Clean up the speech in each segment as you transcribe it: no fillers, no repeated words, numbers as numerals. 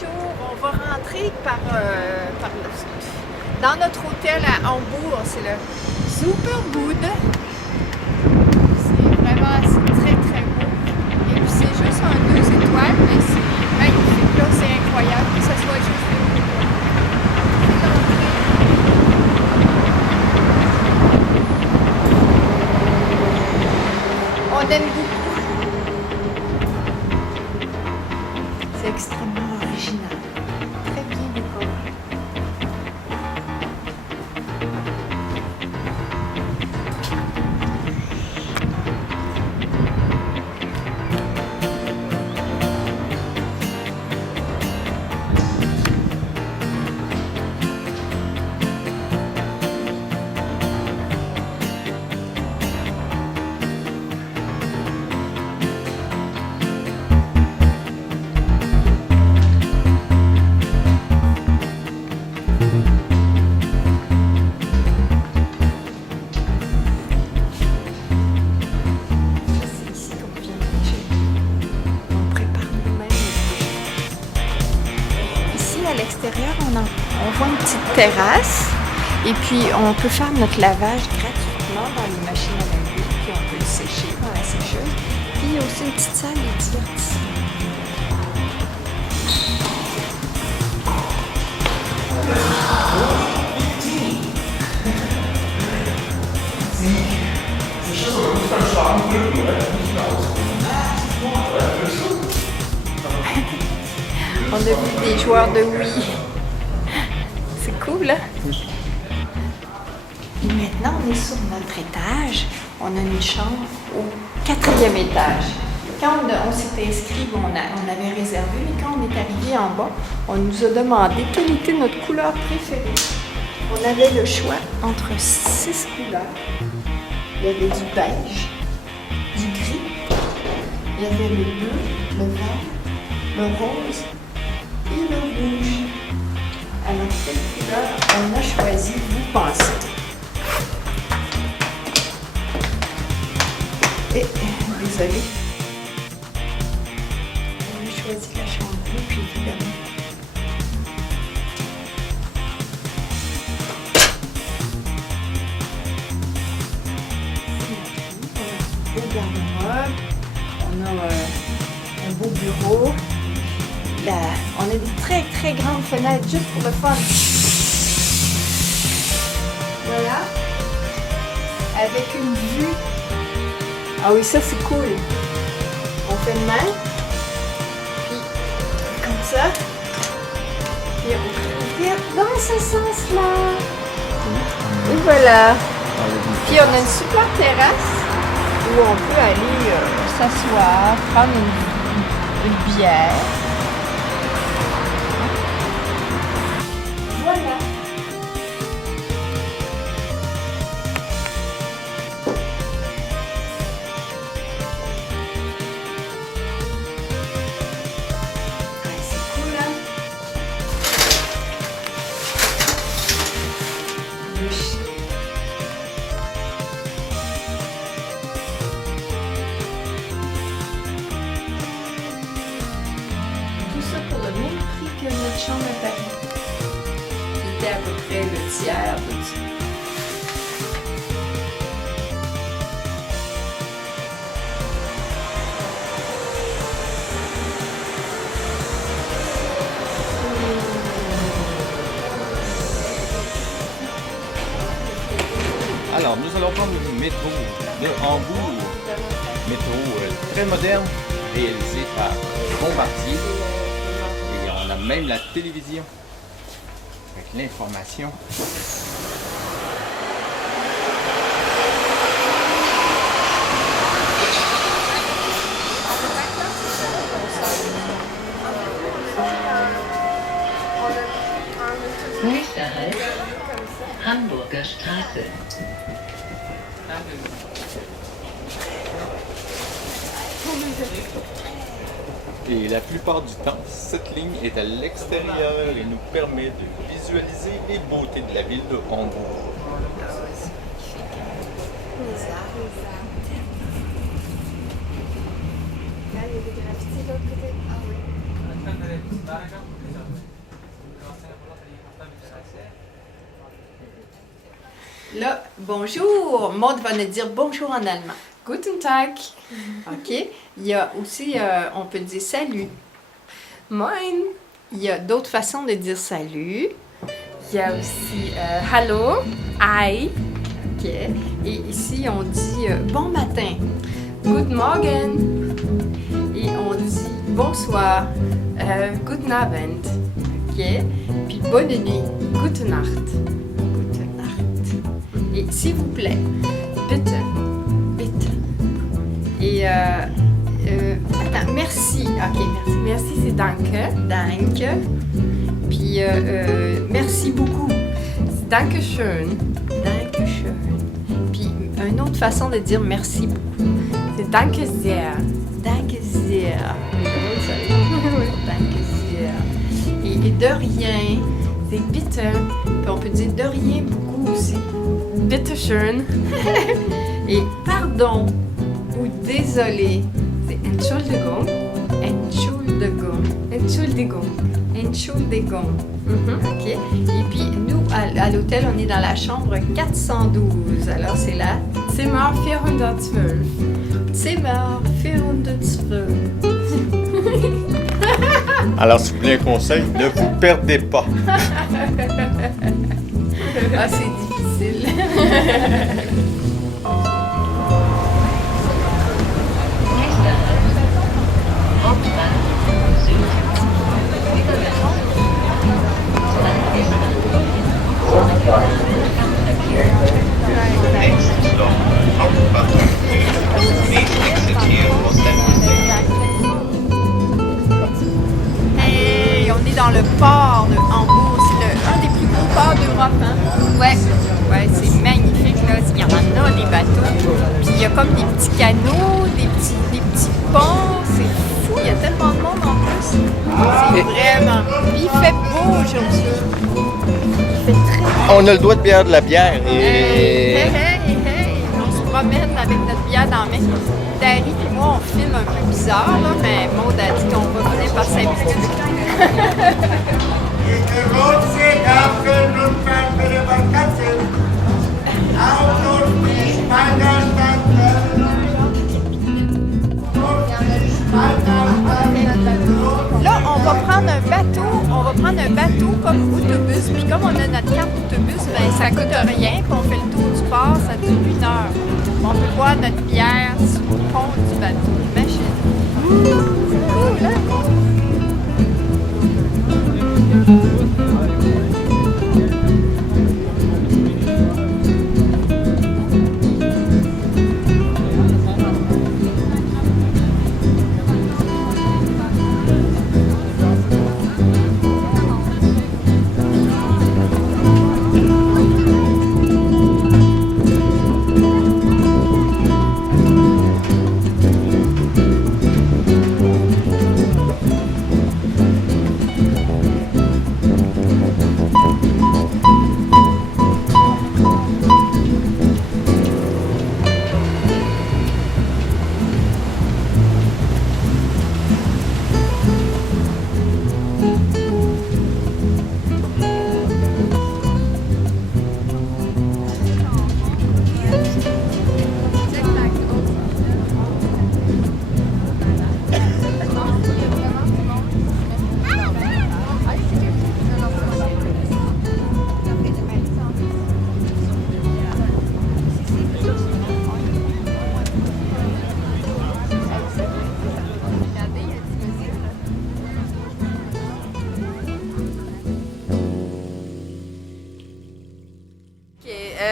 Bonjour, on va rentrer dans notre hôtel à Hambourg, c'est le Superboud. C'est très très beau. Et puis c'est juste un 2 étoiles, mais c'est magnifique, là, c'est incroyable que ça soit juste là. On aime beaucoup. C'est extrêmement original. Très bien décoré. À l'extérieur, on voit une petite terrasse et puis on peut faire notre lavage gratuitement dans les machines à laver, puis on peut le sécher dans la sécheuse. Puis il y a aussi une petite salle de divertissement. On a vu des joueurs de Wii. C'est cool, hein? Et maintenant, on est sur notre étage. On a une chambre au 4e étage. Quand on s'est inscrit, on avait réservé, mais quand on est arrivé en bas, on nous a demandé quelle était notre couleur préférée. On avait le choix entre 6 couleurs. Il y avait du beige, du gris, il y avait le bleu, le vert, le rose et le rouge. Alors, quelle couleur on a choisi, vous pensez? Et, désolé. On a choisi la chambre bleue, puis évidemment. On a un beau garde-robe, on a un beau bureau. On a des très très grandes fenêtres juste pour le fun. Voilà. Avec une vue. Ah oui, ça c'est cool. On fait le mal. Puis comme ça. Et on peut ouvrir dans ce sens-là. Et voilà. Puis on a une super terrasse où on peut aller s'asseoir, prendre une bière. Voilà. C'est cool, hein? Tout ça pour le même prix que notre chambre à Paris. À peu près le tiers de ça. Alors, nous allons prendre le métro de Hambourg. Métro très moderne, réalisé par Bombardier. Et on a même la télévision. Avec l'information. Nächster Halt, Hamburger Straße. Et la plupart du temps, cette ligne est à l'extérieur et nous permet de visualiser les beautés de la ville de Hambourg. Là, il y a des graffitis de l'autre côté. Ah oui. Là, bonjour. Maud va nous dire bonjour en allemand. Guten Tag. OK? Il y a aussi, on peut dire salut. Moin. Il y a d'autres façons de dire salut. Il y a aussi Hallo. Hi. OK? Et ici, on dit bon matin. Guten Morgen. Et on dit bonsoir. Guten Abend. OK? Puis bonne nuit. Gute Nacht. Gute Nacht. Et s'il vous plaît. Bitte. Bitte. Et attends, merci. OK, merci. Merci, c'est danke. Danke. Puis merci beaucoup. C'est danke schön. Dankeschön. Puis une autre façon de dire merci beaucoup. C'est danke sehr. Danke sehr. Danke sehr. Et de rien. C'est bitte. Puis on peut dire de rien beaucoup aussi. Bitte schön. Et pardon ou désolé. C'est Entschuldigung. Entschuldigung. Entschuldigung. Entschuldigung. OK. Et puis nous, à l'hôtel, on est dans la chambre 412. Alors c'est là. Zimmer 412. Zimmer 412. Alors, si vous voulez un conseil, ne vous perdez pas. Ah, c'est difficile. Nächster Halt. Hauptbahnhof Süd. Übergang. Next stop, Hauptbahnhof Süd. Please exit here for Hey, on est dans le port de Hambourg. C'est un des plus beaux ports d'Europe, hein? Ouais. Ouais, c'est magnifique, là. Il y en a des bateaux. Puis il y a comme des petits canaux, des petits ponts. C'est fou, il y a tellement de monde en plus. C'est vraiment... Puis il fait beau aujourd'hui. Il fait très beau. On a le droit de boire de la bière Hey, et... hey. On se promène avec notre bière dans la main. Dari et moi, on filme un peu bizarre, là, mais Maud a dit qu'on va finir par s'habituer. Là, on va prendre un bateau comme autobus. Puis comme on a notre carte autobus, ben ça coûte rien. Puis on fait le tour du port, ça dure 1 heure. On peut boire notre bière sur le pont du bateau. Imagine. C'est cool, hein?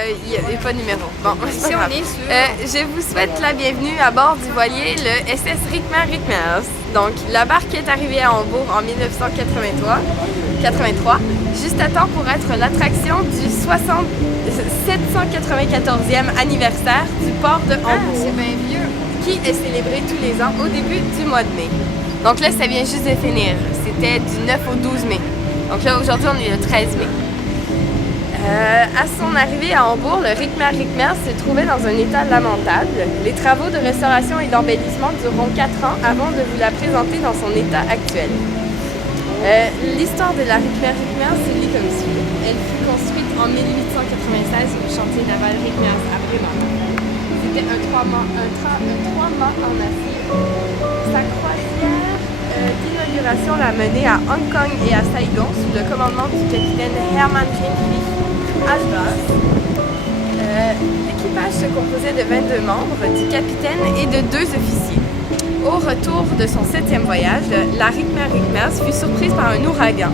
Il n'y avait pas de numéro. Bon, Ici, on est sur... je vous souhaite la bienvenue à bord du voilier, le SS Rickmer Rickmers. Donc, la barque est arrivée à Hambourg en 1983, juste à temps pour être l'attraction du 794e anniversaire du port de Hambourg, c'est bien vieux. qui est célébré tous les ans au début du mois de mai. Donc là, ça vient juste de finir. C'était du 9 au 12 mai. Donc là, aujourd'hui, on est le 13 mai. À son arrivée à Hambourg, le Rickmer Rickmers se trouvait dans un état lamentable. Les travaux de restauration et d'embellissement dureront 4 ans avant de vous la présenter dans son état actuel. L'histoire de la Rickmer, c'est lit comme suit. Elle fut construite en 1896 au chantier naval Rickmer à Bremerhaven. C'était un 3-mâts en acier. Sa croisière d'inauguration l'a menée à Hong Kong et à Saigon sous le commandement du capitaine Hermann Heinrich Ashbach. L'équipage se composait de 22 membres, du capitaine et de 2 officiers. Au retour de son 7e voyage, la Rickmer fut surprise par un ouragan.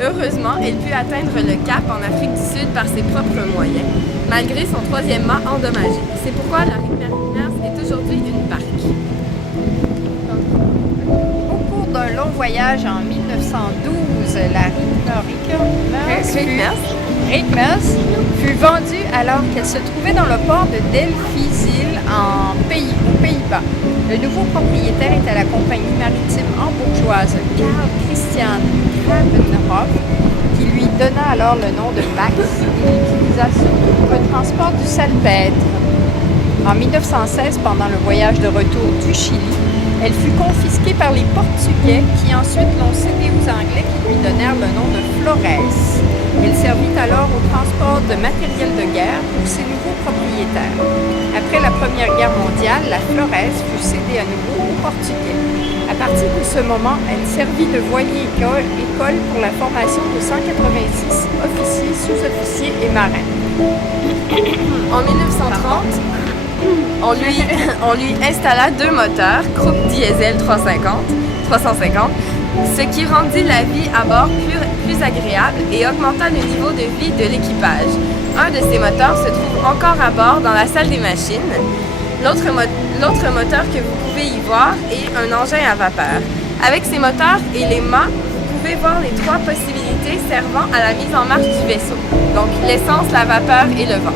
Heureusement, elle put atteindre le Cap en Afrique du Sud par ses propres moyens, malgré son 3e mât endommagé. C'est pourquoi la Rickmer est aujourd'hui une barque. Au cours d'un long voyage en 1912, la Rickmer fut vendue alors qu'elle se trouvait dans le port de Delfzijl aux Pays-Bas. Le nouveau propriétaire était la compagnie maritime hambourgeoise Carl Christian Gravenhof, qui lui donna alors le nom de Max et l'utilisa surtout pour le transport du salpêtre. En 1916, pendant le voyage de retour du Chili, elle fut confisquée par les Portugais qui ensuite l'ont cédée aux Anglais qui lui donnèrent le nom de Flores. Elle servit alors au transport de matériel de guerre pour ses nouveaux propriétaires. Après la Première Guerre mondiale, la Flores fut cédée à nouveau aux Portugais. À partir de ce moment, elle servit de voilier-école pour la formation de 186 officiers, sous-officiers et marins. En 1930, on lui installa 2 moteurs, Krupp Diesel 350, ce qui rendit la vie à bord plus agréable et augmenta le niveau de vie de l'équipage. Un de ces moteurs se trouve encore à bord dans la salle des machines. L'autre moteur que vous pouvez y voir est un engin à vapeur. Avec ces moteurs et les mâts, vous pouvez voir les 3 possibilités servant à la mise en marche du vaisseau. Donc l'essence, la vapeur et le vent.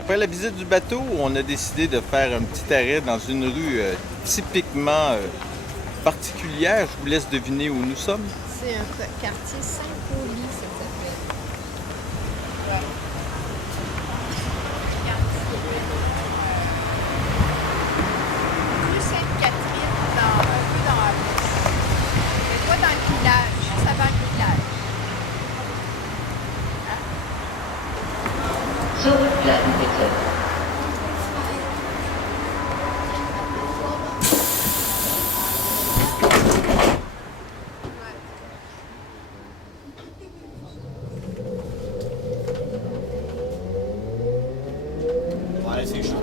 Après la visite du bateau, on a décidé de faire un petit arrêt dans une rue typiquement particulière. Je vous laisse deviner où nous sommes. C'est un quartier Saint-Pauli, ça s'appelle. Ouais. Rue Sainte-Catherine, un peu dans la place. Mais pas dans le village, juste avant le village. Zurückbleiben bitte.30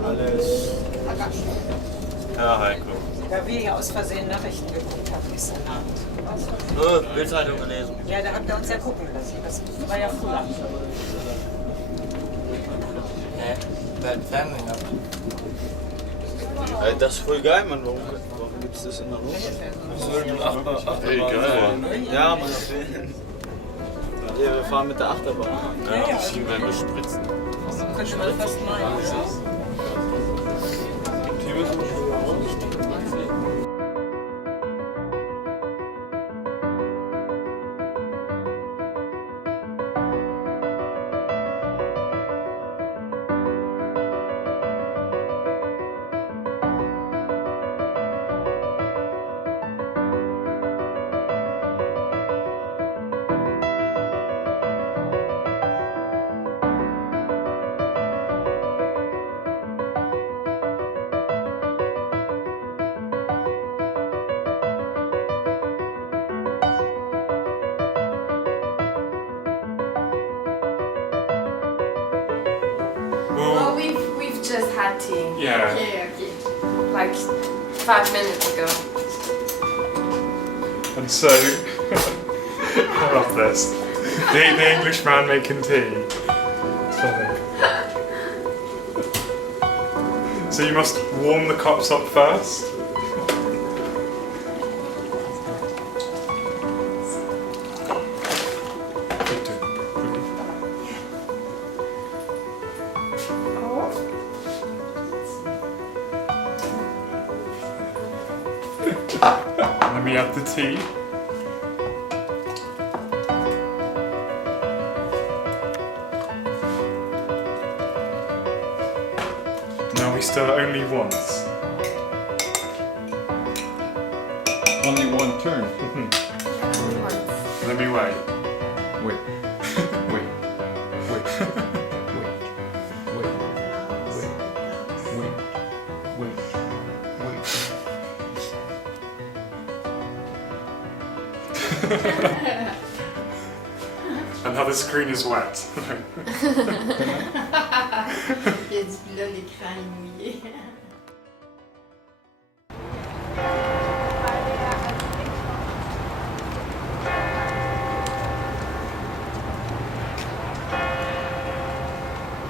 alles. Ja, Heiko. Da wir ja aus Versehen Nachrichten geguckt haben gestern Abend. Bildzeitung gelesen. Ja, da habt ihr uns ja gucken lassen. Das war ja früher. Wer hat Fernsehen gehabt? Das ist voll geil, Mann. Warum gibt es das in der Runde? Ja, Mann. Ja, wir fahren mit der Achterbahn. Ja, das ging beim Spritzen. Könnte man fast meinen. just had tea, Yeah. Okay. like 5 minutes ago. And so, I love this. The Englishman making tea. It's funny. So you must warm the cups up first. And then we add the tea. Now we stir only once. Only one turn. Let me wait. Wait. Wait. Wait. Wait. Wait. Wait. Wait. And now the screen is wet. Il y a du là, l'écran est mouillé.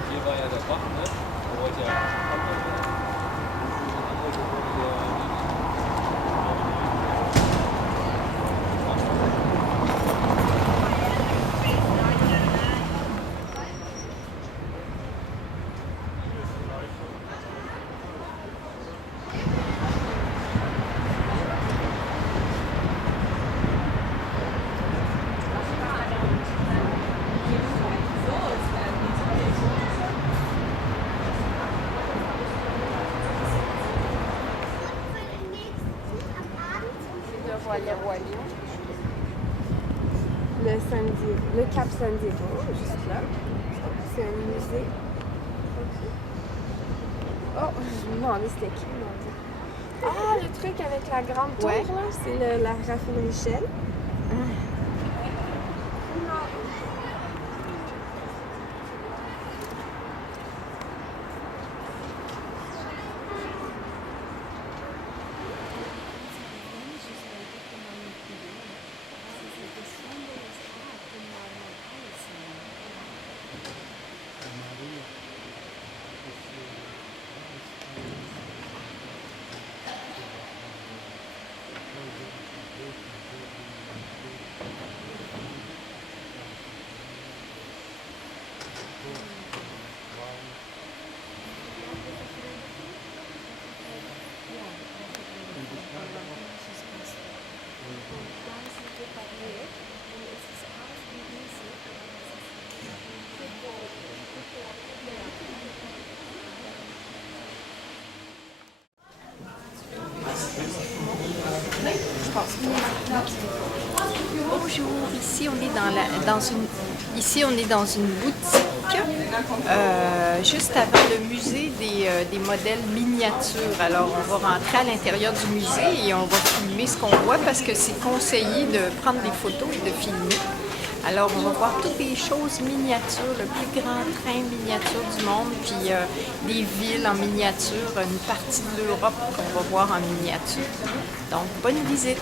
Hier war ja der Bach, ne? Da wollte ja Le Cap San Diego, juste là. C'est un musée. Oh, je me demandais c'était qui, mon Dieu. Ah, le truc avec la grande tour, Ouais. là, c'est la raffinerie Shell. Bonjour, ici on est dans une boutique juste avant le musée des modèles miniatures. Alors on va rentrer à l'intérieur du musée et on va filmer ce qu'on voit parce que c'est conseillé de prendre des photos et de filmer. Alors on va voir toutes les choses miniatures, le plus grand train miniature du monde, puis des villes en miniature, une partie de l'Europe qu'on va voir en miniature. Donc bonne visite!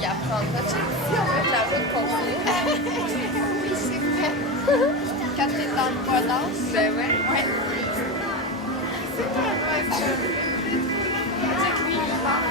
Y apprendre. Tu sais, en fait, la route continue. Oui, c'est vrai. Quand tu es dans le bois dense. Ben ouais. Ouais. C'est vrai. Lui, il part.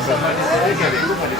Ouais. Ben là, les comptes,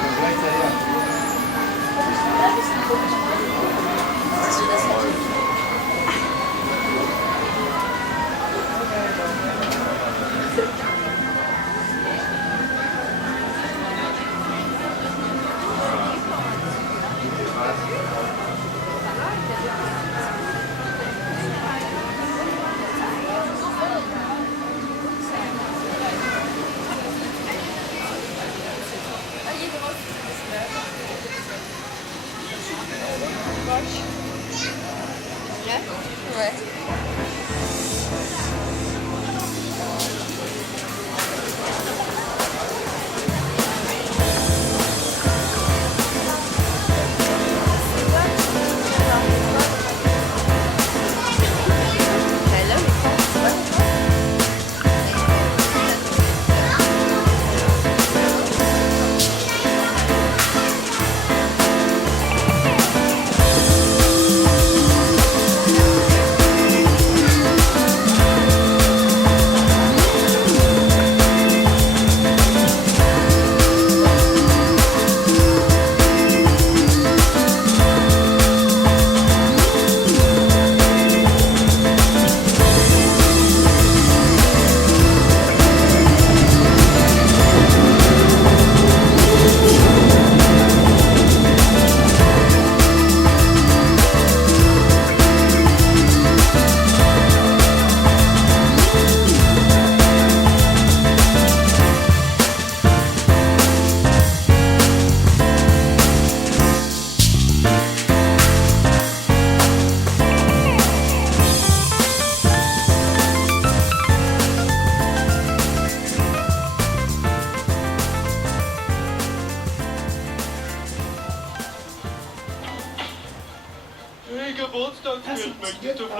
tu vois,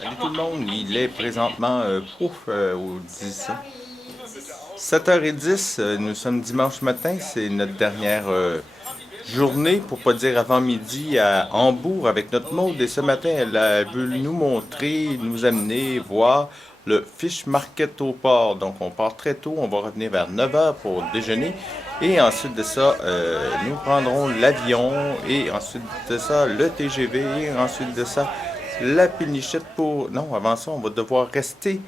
Salut tout le monde, il est présentement au 7h10, nous sommes dimanche matin, c'est notre dernière journée, pour pas dire avant midi, à Hambourg avec notre Maude. Et ce matin, elle a voulu nous montrer, nous amener voir le Fish Market au port. Donc on part très tôt, on va revenir vers 9h pour déjeuner. Et ensuite de ça, nous prendrons l'avion et ensuite de ça, le TGV et ensuite de ça, la pénichette pour... Non, avant ça, on va devoir rester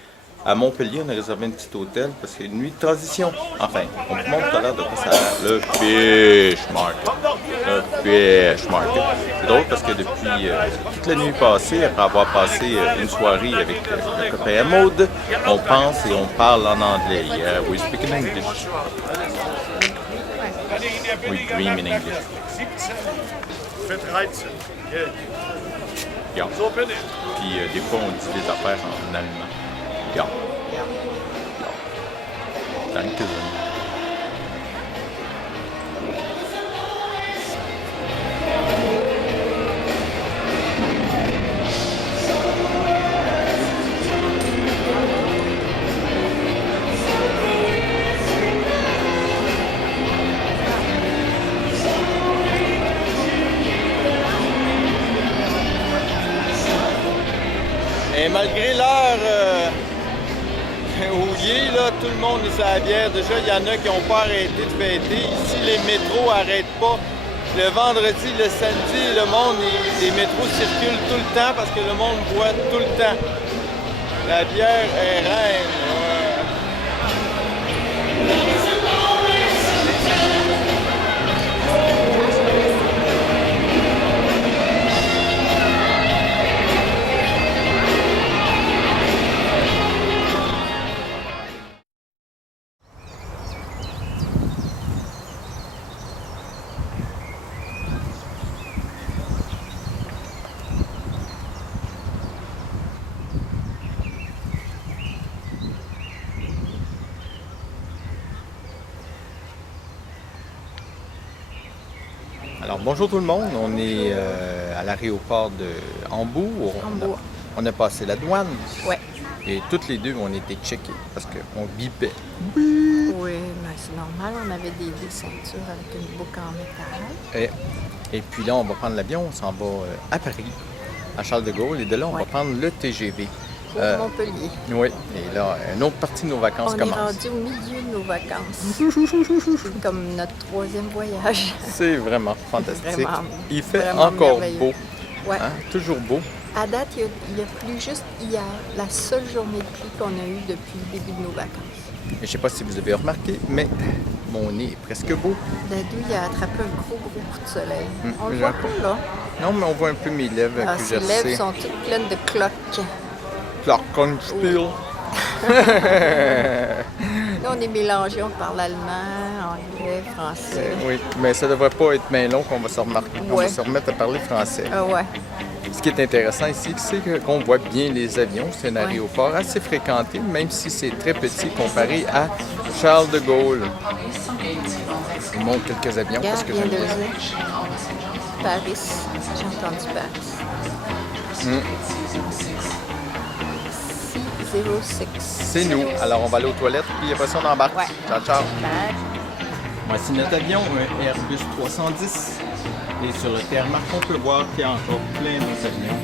à Montpellier. On a réservé un petit hôtel parce qu'il y a une nuit de transition. Enfin, on vous montre tout à l'heure de quoi ça a l'air. Le Fish Market. Le Fish Market. C'est drôle parce que depuis toute la nuit passée, après avoir passé une soirée avec le copain à Maude, on pense et on parle en anglais. Yeah, we speak in English. We dream in English. Ja. Puis des fois, on dit des affaires en allemand. Ja. Ja. Danke schön. Et malgré l'heure où il est, là, tout le monde est sur la bière. Déjà, il y en a qui n'ont pas arrêté de fêter. Ici, les métros n'arrêtent pas. Le vendredi, le samedi, les métros circulent tout le temps parce que le monde boit tout le temps. La bière est reine. Alors bonjour tout le monde, on est à l'aéroport de Hambourg. On a passé la douane. Ouais. Et toutes les deux, on était checkés parce qu'on bipait. Oui, mais c'est normal, on avait des ceintures avec une boucle en métal. Et puis là, on va prendre l'avion, on s'en va à Paris, à Charles de Gaulle, et de là, on va prendre le TGV. pour Montpellier. Oui, et là, une autre partie de nos vacances On est commence. rendu au milieu de nos vacances. C'est comme notre 3e voyage. C'est vraiment fantastique. Vraiment, Il fait vraiment encore merveilleux. beau. Ouais. Hein? Toujours beau. À date, il y a plu juste hier, la seule journée de pluie qu'on a eue depuis le début de nos vacances. Et je ne sais pas si vous avez remarqué, mais mon nez est presque beau. Dadou, il a attrapé un gros coup de soleil. On le j'ai voit encore- pas, là. Non, mais on voit un peu mes lèvres Ah, que ses j'ai lèvres sont toutes pleines de cloques. Glockenspiel. Là, on est mélangés, on parle allemand, anglais, français. Oui, mais ça devrait pas être bien long qu'on va se remarquer, qu'on va Ouais. se remettre à parler français. Ah ouais. Ce qui est intéressant ici, c'est qu'on voit bien les avions. C'est un aéroport assez fréquenté, même si c'est très petit comparé à Charles de Gaulle. Je vous montre quelques avions parce Regarde, que vient j'aime de bien. dire Paris. J'ai entendu Paris. 606. C'est nous. Alors on va aller aux toilettes, puis après ça on embarque. Ouais. Ciao, ciao. Bye. Voici notre avion, un Airbus 310. Et sur le tarmac, on peut voir qu'il y a encore plein d'autres avions